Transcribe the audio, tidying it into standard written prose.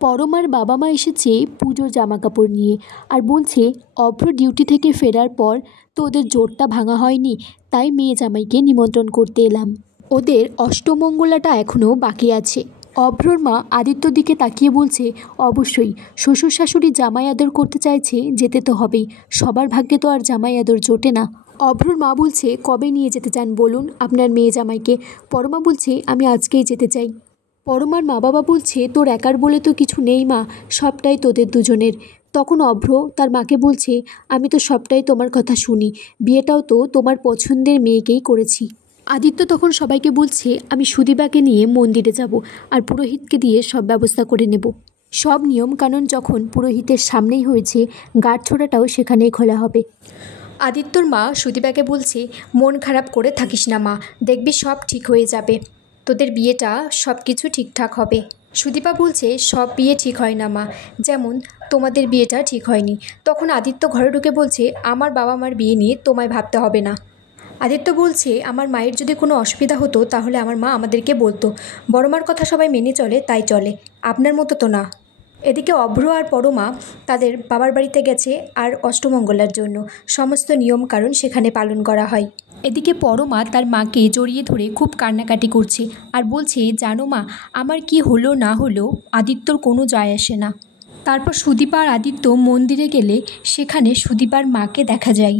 পরমার বাবা মা এসেছে পুজোর জামাকাপড় নিয়ে আর বলছে অভ্র ডিউটি থেকে ফেরার পর তো ওদের জোরটা ভাঙা হয়নি, তাই মেয়ে জামাইকে নিমন্ত্রণ করতে এলাম। ওদের অষ্টমঙ্গলাটা এখনও বাকি আছে। অভ্রর মা আদিত্যর দিকে তাকিয়ে বলছে, অবশ্যই শ্বশুর শাশুড়ি জামাই আদর করতে চাইছে, যেতে তো হবেই, সবার ভাগ্যে তো আর জামাই আদর জোটে না। অভ্রর মা বলছে, কবে নিয়ে যেতে চান বলুন আপনার মেয়ে জামাইকে। পরমা বলছে, আমি আজকেই যেতে চাই। পরমার মা বাবা বলছে, তোর একার বলে তো কিছু নেই মা, সবটাই তোদের দুজনের। তখন অভ্র তার মাকে বলছে, আমি তো সবটাই তোমার কথা শুনি, বিয়েটাও তো তোমার পছন্দের মেয়েকেই করেছি। আদিত্য তখন সবাইকে বলছে, আমি সুদীপাকে নিয়ে মন্দিরে যাব আর পুরোহিতকে দিয়ে সব ব্যবস্থা করে নেব। সব নিয়মকানুন যখন পুরোহিতের সামনেই হয়েছে, গাঁটছড়াটাও সেখানেই খোলা হবে। আদিত্যর মা সুদীপাকে বলছে, মন খারাপ করে থাকিস না মা, দেখবি সব ঠিক হয়ে যাবে, তোদের বিয়েটা সব কিছু ঠিকঠাক হবে। সুদীপা বলছে, সব বিয়ে ঠিক হয় না মা, যেমন তোমাদের বিয়েটা ঠিক হয়নি। তখন আদিত্য ঘরে ঢুকে বলছে, আমার বাবা মার বিয়ে নিয়ে তোমায় ভাবতে হবে না। আদিত্য বলছে, আমার মায়ের যদি কোনো অসুবিধা হতো তাহলে আমার মা আমাদেরকে বলতো, বড় মার কথা সবাই মেনে চলে তাই চলে, আপনার মতো তো না। এদিকে অভ্র আর পরমা তাদের বাবার বাড়িতে গেছে আর অষ্টমঙ্গলার জন্য সমস্ত নিয়ম কারণ সেখানে পালন করা হয়। এদিকে পরমা তার মাকে জড়িয়ে ধরে খুব কান্নাকাটি করছে আর বলছে, জানো মা, আমার কি হলো না হলো আদিত্যর কোনো যায় আসে না। তারপর সুদীপা আর আদিত্য মন্দিরে গেলে সেখানে সুদীপার মাকে দেখা যায়।